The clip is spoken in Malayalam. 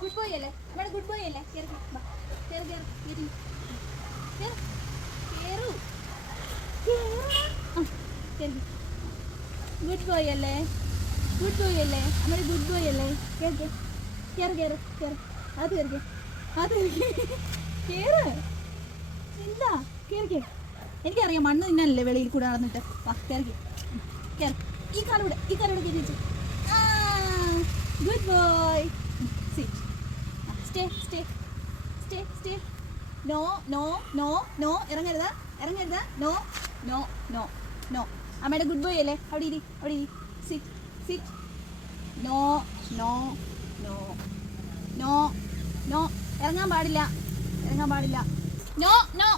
ഗുഡ് ബോയ് അല്ലേ? നമ്മുടെ ഗുഡ് ബോയ് അല്ലേ? കയറി കയറി കയറി കേറ് കേറു കേറി. ഗുഡ് ബോയ് അല്ലേ? ഗുഡ് ബോയ് അല്ലേ? നമ്മുടെ ഗുഡ് ബോയ് അല്ലേ? കയറി കയറി കയറി കയറി അത് കയറി അത് കേറ്. ഇല്ല. കേറി എനിക്കറിയാം മണ്ണ് നിന്നല്ലേ വെളിയിൽ കൂടെ നടന്നിട്ട്. വാ കേറി കയറി ഈ കാലൂടെ ഈ കാലൂടെ കയറി വെച്ചു good boy sit stay stay stay stay no no no no ഇറങ്ങരുത് ഇറങ്ങരുത്. നോ നോ നോ നോ അമ്മയുടെ ഗുഡ് ബോയ് അല്ലേ? അവിടെ ഇരി അവിടെ ഇരി. Sit sit no no no no no ഇറങ്ങാൻ പാടില്ല ഇറങ്ങാൻ പാടില്ല. No no